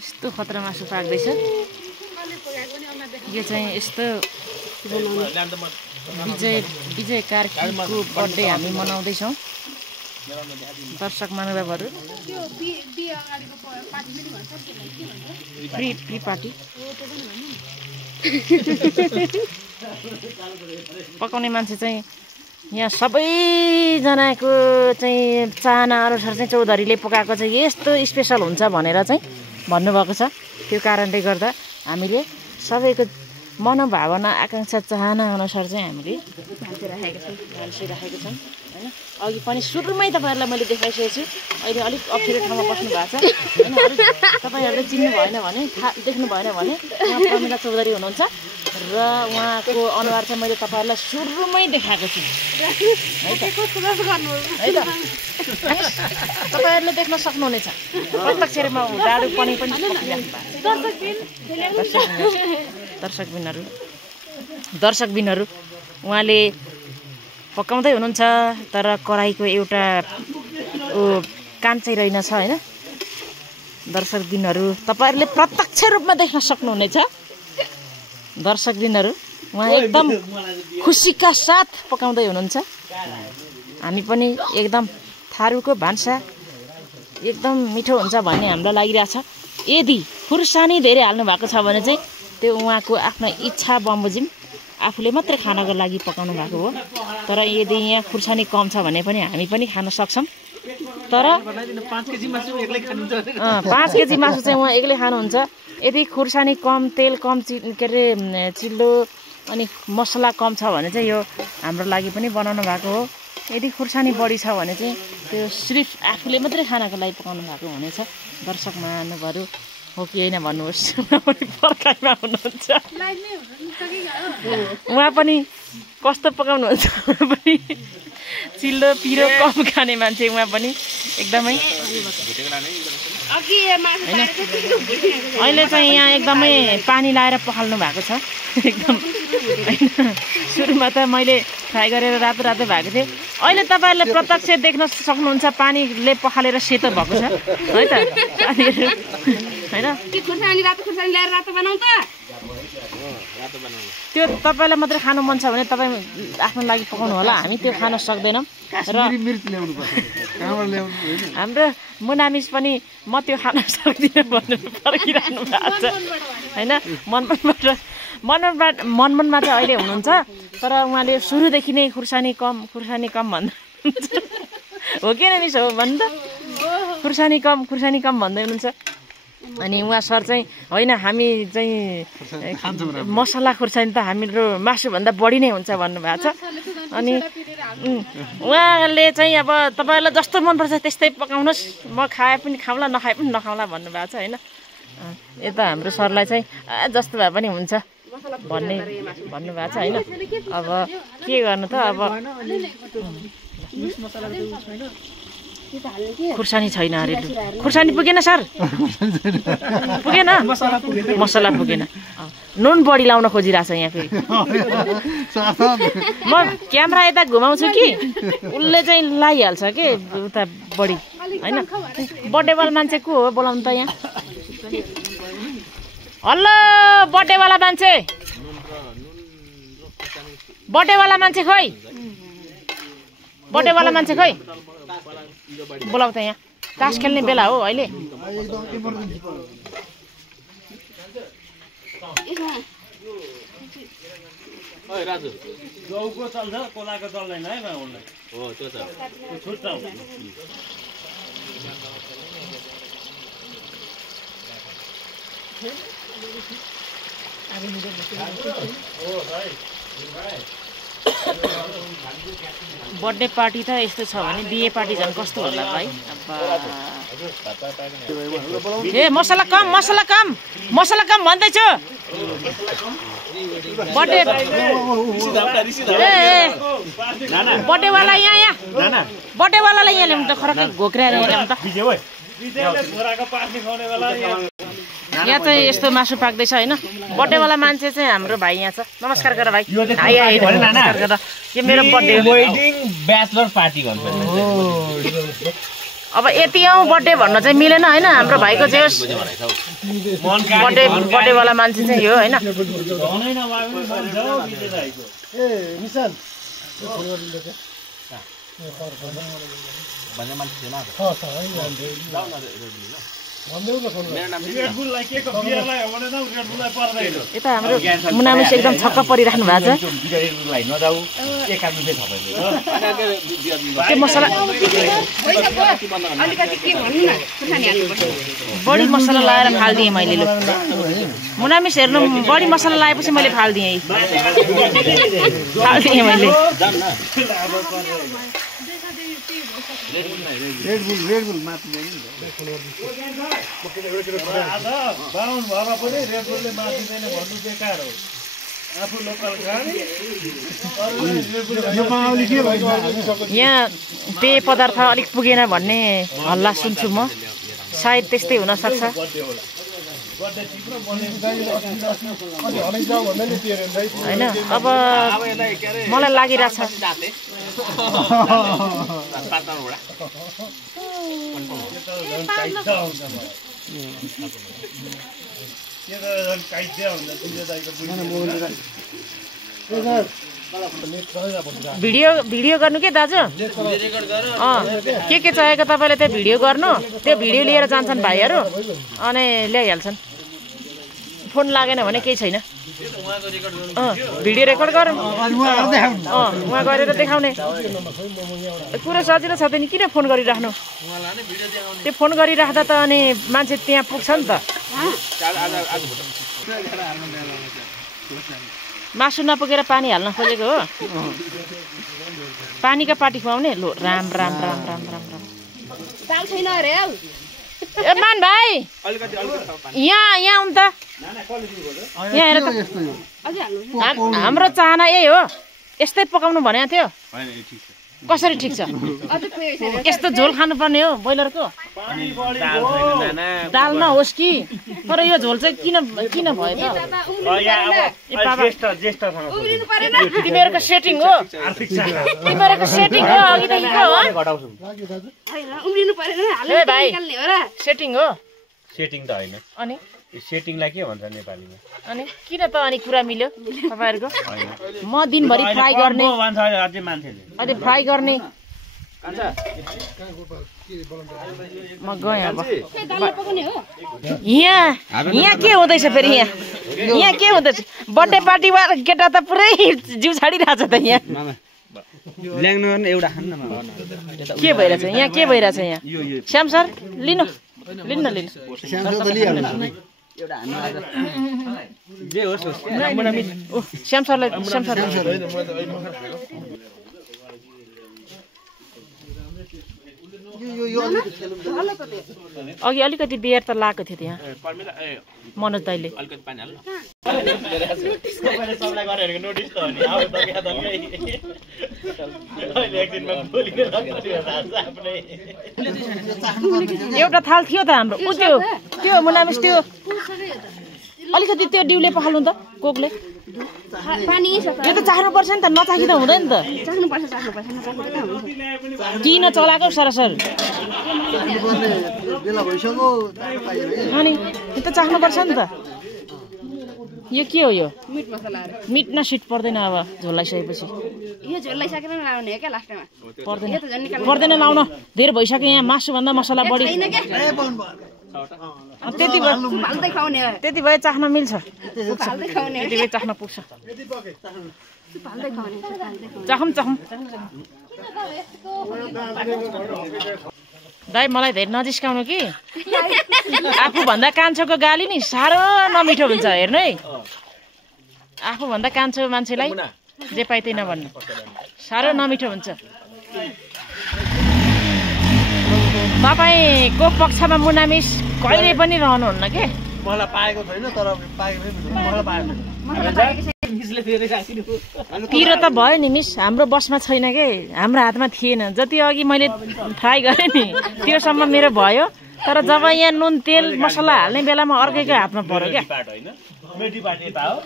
यस्तो खतरा मासु पाक्दैछ यो चाहिँ यस्तो विजय कार्कीको बर्थडे हामी मनाउँदैछौँ दर्शक महानुभावहरू फ्री पार्टी पकाउने मान्छे चाहिँ यहाँ सबैजनाको चाहिँ चाहना अनुसार चाहिँ चौधरीले पकाएको चाहिँ यस्तो स्पेसल हुन्छ भनेर चाहिँ भन्नुभएको छ त्यो कारणले गर्दा हामीले सबैको मनोभावना आकाङ्क्षा चाहना अनुसार चाहिँ हामीले राखेको छौँ हैन अघि पनि सुरुमै तपाईँहरूलाई मैले देखाइसकेको छु अहिले अलिक अप्ठ्यारो ठाउँमा बस्नु भएको छ हैन तपाईँहरूले चिन्नु भएन भने देख्नु भएन भने उहाँ प्रमिला चौधरी हुनुहुन्छ र उहाँको अनुहार चाहिँ मैले तपाईँहरूलाई सुरुमै देखाएको छु है त तपाईँहरूले देख्न सक्नुहुनेछ प्रत्यक्ष रूपमा डाडु पनि दर्शकबिनहरू उहाँले पकाउँदै हुनुहुन्छ तर कराईको एउटा कान चाहिँ रहेनछ हैन दर्शकबिनहरू तपाईहरुले प्रत्यक्ष रूपमा देख्न सक्नुहुनेछ दर्शकबिनहरू उहाँ एकदम खुसीका साथ पकाउँदै हुनुहुन्छ हामी पनि एकदम थारुको भान्सा एकदम मिठो हुन्छ भन्ने हामीलाई लागिरहेछ यदि खुर्सानी धेरै हाल्नु भएको छ भने चाहिँ त्यो उहाँको आफ्नो इच्छा बमोजिम आफूले मात्रै खानको लागि पकाउनु भएको हो तर यदि यहाँ खुर्सानी कम छ भने पनि हामी पनि खान सक्छौं तर 5 केजी मासु चाहिँ उहाँ एक्लै खानुहुन्छ यदि खुर्सानी कम तेल कम चिल्लो अनि मसला कम छ भने चाहिँ यो हाम्रो लागि पनि बनाउनु भएको हो यदि खुर्सानी बढी छ भने चाहिँ त्यो सिर्फ आफूले मात्रै खानको लागि पकाउनु भएको हुनेछ दर्शक महानुभावहरू हो कि हैन भन्नुहोस् पर्खाइमा हुनुहुन्छ उहाँ पनि कस्तो पकाउनुहुन्छ पनि चिल्लो पिरो कम खाने मान्छे उहाँ पनि एकदमै अहिले चाहिँ यहाँ एकदमै पानी लाएर पखाल्नु भएको छ एकदम सुरुमा त मैले फ्राई गरेर रातो रातो भएको थिएँ अहिले तपाईहरुले प्रत्यक्ष देख्न सक्नुहुन्छ पानीले पखालेर सेतो भएको छ है त हैन के खुर्सानी ल्याएर रातो बनाउ त त्यो तपाईलाई मात्रै खानु मन छ भने तपाई आफ्नो लागि पकाउनु होला हामी त्यो खान सक्दैनौं र मिर्च ल्याउनु पर्छ कहाँबाट ल्याउनु हैन हाम्रो मुनामिस पनि म त्यो खान सक्दिन भन्नु पर्खिरहनु भएको छ हैन मनमनमा चाहिँ अहिले हुनुहुन्छ तर उहाँले सुरुदेखि नै खुर्सानी कम भन्दै हो कि मिस हो भन्दा खुर्सानी कम भन्दै हुनुहुन्छ अनि उहाँ सर चाहिँ हैन हामी चाहिँ मसला खुर्सानी त हाम्रो मासु भन्दा बढी नै हुन्छ भन्नु भएको छ अनि उहाँले चाहिँ अब तपाईहरुलाई जस्तो मन पर्छ त्यस्तै पकाउनुस् म खाए पनि खाउँला नखाए पनि नखाउँला भन्नु भएको छ हैन यता हाम्रो सरलाई चाहिँ जस्तो भए पनि हुन्छ भन्नु भएको छ हैन अब के गर्नु त अब खुर्सानी छैन अरे खुर्सानी पुगेन सर पुगेन मसला पुगेन नुन बढी लाउन खोजिरहेछ यहाँ फेरि म क्यामेरा यता घुमाउँछु कि उसले चाहिँ लाइहाल्छ के उता बढी हैन बर्थडेवाला मान्छे को हो बोलाउनु त यहाँ हल्लो बर्थडेवाला मान्छे खोइ बोलाउ त यहाँ तास खेल्ने बेला हो अहिले राजु गौको चल्छ कोलाको चल्दैन है उनलाई हो त्यो छ छुट्छ बर्थडे पार्टी त यस्तो छ भने बिहे पार्टी झन् कस्तो होला भाइ ए मसला कम भन्दै छु बर्थडे वाला यहाँ बर्थडे वालालाई यहाँ ल्याउनु त खरकै घोक्रेर ल्याउनु त यहाँ चाहिँ यस्तो मासु पाक्दैछ हैन बर्थडेवाला मान्छे चाहिँ हाम्रो भाइ यहाँ छ नमस्कार गर भाइ नमस्कार गर के मेरो बर्थडे वेडिङ ब्याचलर पार्टी भन्छ अब यति आउँ बर्थडे भन्न चाहिँ मिलेन होइन हाम्रो भाइको चाहिँ बर्थडेवाला मान्छे चाहिँ यो होइन यता हाम्रो मुनामी चाहिँ एकदम छक्क परिराख्नु भएको छ त्यो मसला बढी मसला लाएर फालिदिएँ मैले लु मुनामिस हेर्नु बढी मसला लाएपछि मैले फालिदिएँ मैले यहाँ पेय पदार्थ अलिक पुगेन भन्ने हल्ला सुन्छु म सायद त्यस्तै हुन सक्छ होइन अब मलाई लागिरहेछ भिडियो गर्नु के दाजु के चाहिएको तपाईँले त्यो भिडियो गर्नु त्यो भिडियो लिएर जान्छन् भाइहरू अनि ल्याइहाल्छन् फोन लागेन भने केही छैन भिडियो रेकर्ड गरौँ उहाँ गरेर देखाउने कुरो सजिलो छ त नि किन फोन गरिराख्नु त्यो फोन गरिराख्दा त अनि मान्छे त्यहाँ पुग्छ नि त मासु नपुगेर पानी हाल्न खोजेको हो पानीका पाटी खुवाउने लो राम राम राम राम राम राम ए मान भाइ यहाँ आउनु त यहाँ हेर त हाम्रो चाहना यही हो यस्तै पकाउनु भनेको थियो कसरी ठिक छ यस्तो झोल खानुपर्ने हो ब्रोइलरको दाल नहोस् कि तर यो झोल चाहिँ किन भयो त तिमीहरूको सेटिङ हो तिमीहरूको सेटिङ हो अघिदेखिको हो भाइ सेटिङ हो सेटिङ त होइन अनि सेटिङलाई के भन्छ नेपालीमा अनि किन त अनि कुरा मिल्यो तपाईहरुको म दिनभरि फ्राई गर्ने अझै मान्छेले अहिले फ्राई गर्ने म गएँ अब यहाँ के हुँदैछ फेरि यहाँ के हुँदैछ बर्थडे पार्टीमा केटा त पुरै जिउ छाडिरहेछ त यहाँ ल्याङ्नु गर्ने एउटा खान्न के भइरहेछ यहाँ के भइरहेछ यहाँ श्याम सर लिनु जे होस् श्याम सरलाई अघि अलिकति बियर त लागेको थियो त्यहाँ मनोज दाइले एउटा थाल थियो त हाम्रो उ त्यो मुनामिस त्यो अलिकति त्यो डिउले पखाल्नु त कोकले यो त चाख्नुपर्छ नि त नचाखिँदा हुँदैन त किन चलाएको सरासर अनि यो त चाख्नुपर्छ नि त यो के हो यो मिट न सिट पर्दैन अब झोल लगाइसकेपछि पर्दैन लाउन धेरै भइसक्यो यहाँ मासुभन्दा मसला बढी त्यति भए चाख्न मिल्छ त्यति भए चाख्न पुग्छ चाखौँ दाइ मलाई धेरै नजिस्काउनु कि आफूभन्दा कान्छोको गाली नि साह्रो नमिठो हुन्छ हेर्नु है आफूभन्दा कान्छो मान्छेलाई जे पाइ त्यही नभन्नु साह्रो नमिठो हुन्छ तपाईँको पक्षमा मुनामिस कहिले पनि रहनुहुन्न के मलाई पाएको छैन तर पिरो त भयो नि मिस हाम्रो बसमा छैन के हाम्रो हातमा थिएन जति अघि मैले फ्राई गरेँ नि त्योसम्म मेरो भयो तर जब यहाँ नुन तेल मसला हाल्ने बेलामा अर्कैको हातमा पर्यो क्या मेटी पार्टी यता हो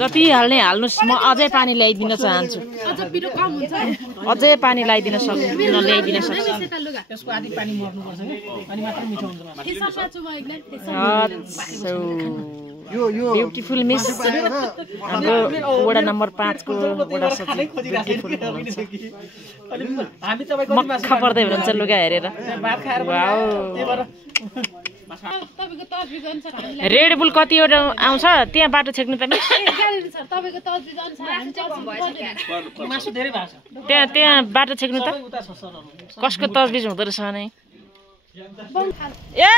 जति हाल्ने हाल्नुहोस् म अझै पानी ल्याइदिन चाहन्छु अझै पानी ल्याइदिन सक्छु त्यसको आधी पानी मर्नुपर्छ नि अनि मात्र मिठो हुन्छ ब्युटिफुल मिस हाम्रो वडा नम्बर 5 को वडा सचिव मक्खा पर्दै हुनुहुन्छ लुगा हेरेर रेड बुल कतिवटा आउँछ त्यहाँ बाटो छेक्नु त मिस त्यहाँ बाटो छेक्नु त कसको तजबिज हुँदो रहेछ नै ए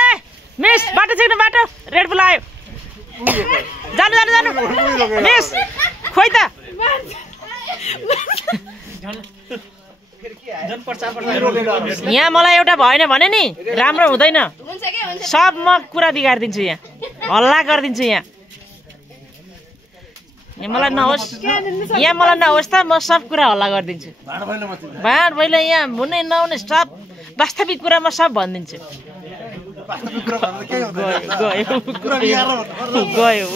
मिस बाटो छेक्नु बाटो रेड बुल आयो जानु जानु जानु मिस खोइ त यहाँ मलाई एउटा भएन भने नि राम्रो हुँदैन सब म कुरा बिगारिदिन्छु यहाँ हल्ला गरिदिन्छु यहाँ मलाई नहोस् त म सब कुरा हल्ला गरिदिन्छु भाँड भैलो यहाँ हुने नहुने सब वास्तविक कुरा म सब भनिदिन्छु गयो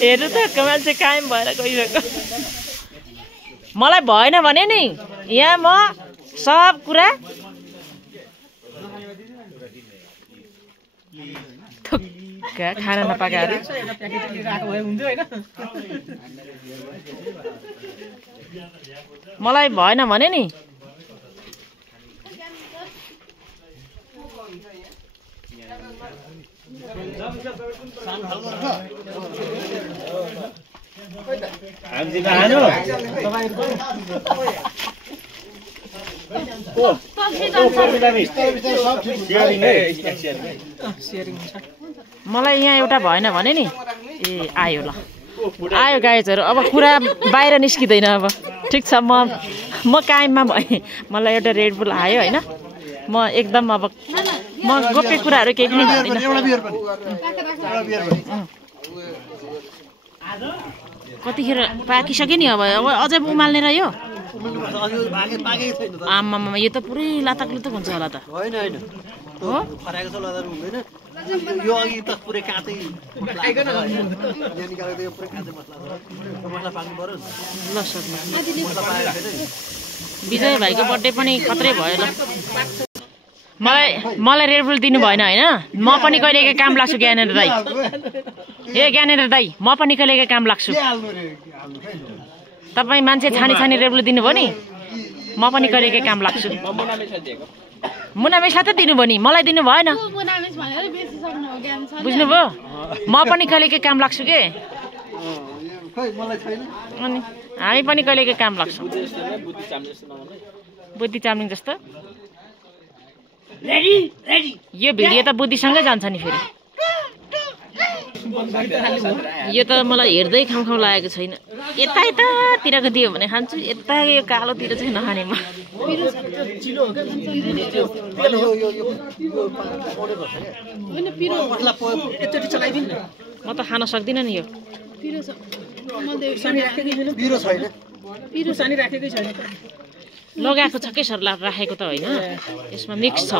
हेर्नु त मान्छे कायम भएर गइरहेको मलाई भएन भने नि यहाँ म सब कुरा थुक्का खाना नपाकाहरू मलाई भएन भने नि मलाई यहाँ एउटा भएन भने नि ए आयो ल आयो गाइजहरू अब कुरा बाहिर निस्किँदैन अब ठिक छ म कायममा भएँ मलाई एउटा रेड बुल आयो होइन म एकदम अब म गोप्य कुराहरू केही पनि भन्दिनँ कतिखेर पाकिसक्यो नि अब अझै उमाल्ने र यो आमामा यो त पुरै लातक लुतक हुन्छ होला त होइन हो फराएको छ लदार हुँदैन यो अघि त पुरै काँचै यहाँ निकालेको यो पुरै काँचै मसला पाक्नु पर्यो ल सर विजय भाइको बर्थडे पनि खत्रै भयो ल मलाई रेड बुल दिनु भएन होइन म पनि कहिलेकै काम लाग्छु ज्ञानेन्द्र दाई ए ज्ञानेन्द्र दाई म पनि कहिलेकै काम लाग्छु तपाईँ मान्छे छानी छानी रेड बुल दिनुभयो नि म पनि कहिलेकै काम लाग्छु मुना मेसा त दिनुभयो नि मलाई दिनु भएन बुझ्नुभयो म पनि कहिलेकै काम लाग्छु के अनि हामी पनि कहिलेकै काम लाग्छौँ बुद्धि चाम्लिङ जस्तो यो भिडियो त बुद्धिसँगै जान्छ नि फेरि यो त मलाई हेर्दै खाउँ लागेको छैन यता यतातिरको दियो भने खान्छु यता यो कालोतिर चाहिँ नखाने म म त खान सक्दिनँ नि यो लगाएको छ के सर राखेको त होइन यसमा मिक्स छ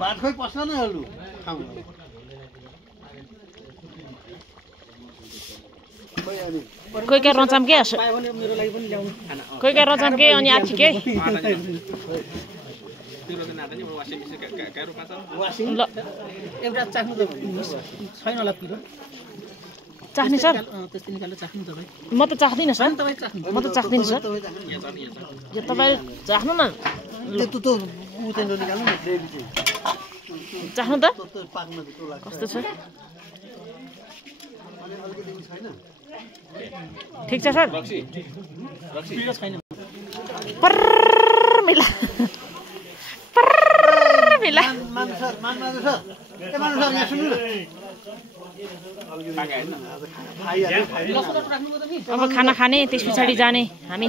भात खोइ पस्छ न लु खाऊ कोही क्या रचाम के कोही क्या रचाम के अनि आछि के ल एउटा चाख्नु त छैन होला पिरो चाख्ने सर त्यस्तै निकालेर चाख्नु त भाइ म त चाख्दिनँ सर तपाईँ चाख्नु म त चाख्दिनँ सर यो तपाईँ चाख्नु न चाख्नु त कस्तो छ ठिक छ सर मिला अब खाना खाने त्यस पछाडि जाने हामी